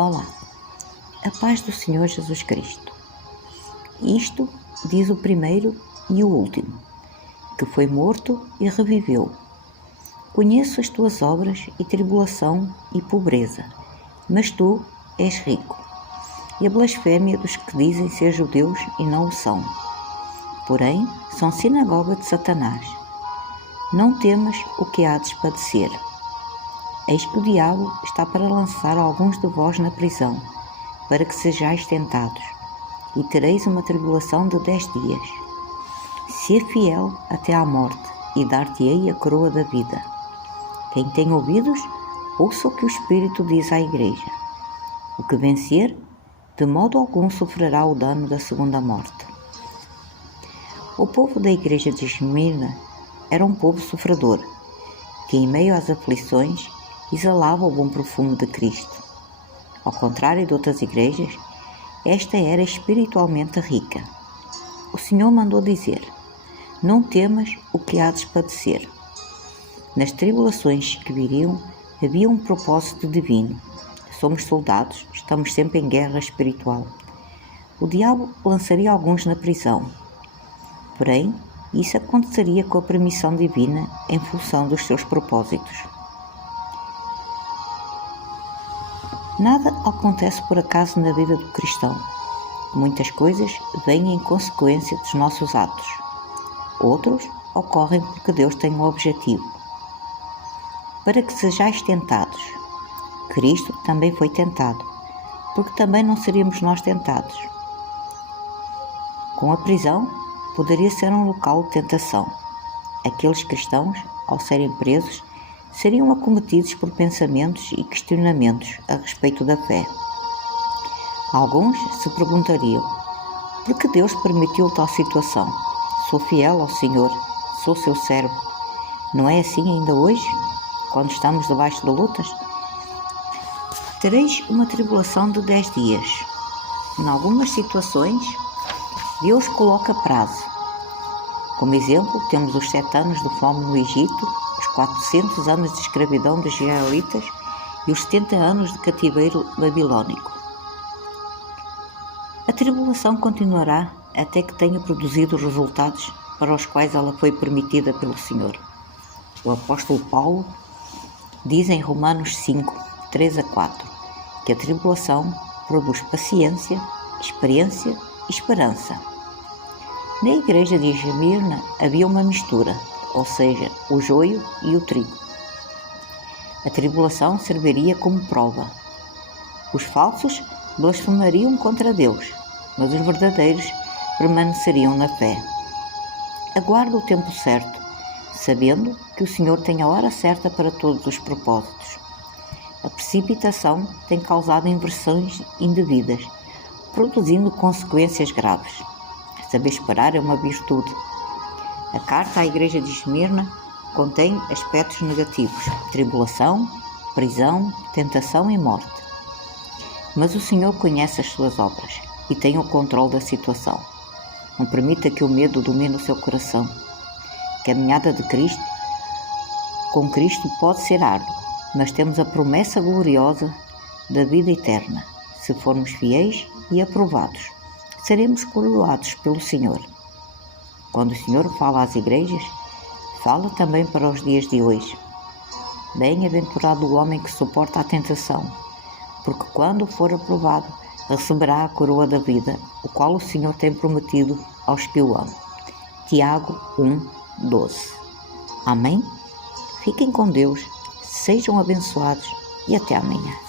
Olá, a paz do Senhor Jesus Cristo. Isto diz o primeiro e o último, que foi morto e reviveu. Conheço as tuas obras e tribulação e pobreza, mas tu és rico. E a blasfémia dos que dizem ser judeus e não o são, porém são sinagoga de Satanás. Não temas o que há de padecer. Eis que o diabo está para lançar alguns de vós na prisão, para que sejais tentados, e tereis uma tribulação de 10 dias. Ser fiel até à morte, e dar-te-ei a coroa da vida. Quem tem ouvidos, ouça o que o Espírito diz à Igreja. O que vencer, de modo algum sofrerá o dano da segunda morte. O povo da Igreja de Esmirna era um povo sofredor, que em meio às aflições exalava o bom perfume de Cristo. Ao contrário de outras igrejas, esta era espiritualmente rica. O Senhor mandou dizer: não temas o que há de padecer. Nas tribulações que viriam, havia um propósito divino. Somos soldados, estamos sempre em guerra espiritual. O diabo lançaria alguns na prisão. Porém, isso aconteceria com a permissão divina em função dos seus propósitos. Nada acontece por acaso na vida do cristão. Muitas coisas vêm em consequência dos nossos atos. Outros ocorrem porque Deus tem um objetivo. Para que sejais tentados. Cristo também foi tentado, porque também não seríamos nós tentados. Com a prisão, poderia ser um local de tentação. Aqueles cristãos, ao serem presos, seriam acometidos por pensamentos e questionamentos a respeito da fé. Alguns se perguntariam: por que Deus permitiu tal situação? Sou fiel ao Senhor, sou seu servo. Não é assim ainda hoje, quando estamos debaixo de lutas? Tereis uma tribulação de 10 dias. Em algumas situações, Deus coloca prazo. Como exemplo, temos os 7 anos de fome no Egito, os 400 anos de escravidão dos israelitas e os 70 anos de cativeiro babilônico. A tribulação continuará até que tenha produzido os resultados para os quais ela foi permitida pelo Senhor. O apóstolo Paulo diz em Romanos 5, 3-4, que a tribulação produz paciência, experiência e esperança. Na igreja de Esmirna havia uma mistura, ou seja, o joio e o trigo. A tribulação serviria como prova. Os falsos blasfemariam contra Deus, mas os verdadeiros permaneceriam na fé. Aguarda o tempo certo, sabendo que o Senhor tem a hora certa para todos os propósitos. A precipitação tem causado inversões indevidas, produzindo consequências graves. Saber esperar é uma virtude. A carta à igreja de Esmirna contém aspectos negativos: tribulação, prisão, tentação e morte. Mas o Senhor conhece as suas obras e tem o controle da situação. Não permita que o medo domine o seu coração. A caminhada de Cristo, com Cristo, pode ser árdua, mas temos a promessa gloriosa da vida eterna. Se formos fiéis e aprovados, seremos coroados pelo Senhor. Quando o Senhor fala às igrejas, fala também para os dias de hoje. Bem-aventurado o homem que suporta a tentação, porque quando for aprovado, receberá a coroa da vida, o qual o Senhor tem prometido aos que o amam. Tiago 1:12. Amém? Fiquem com Deus, sejam abençoados e até amanhã.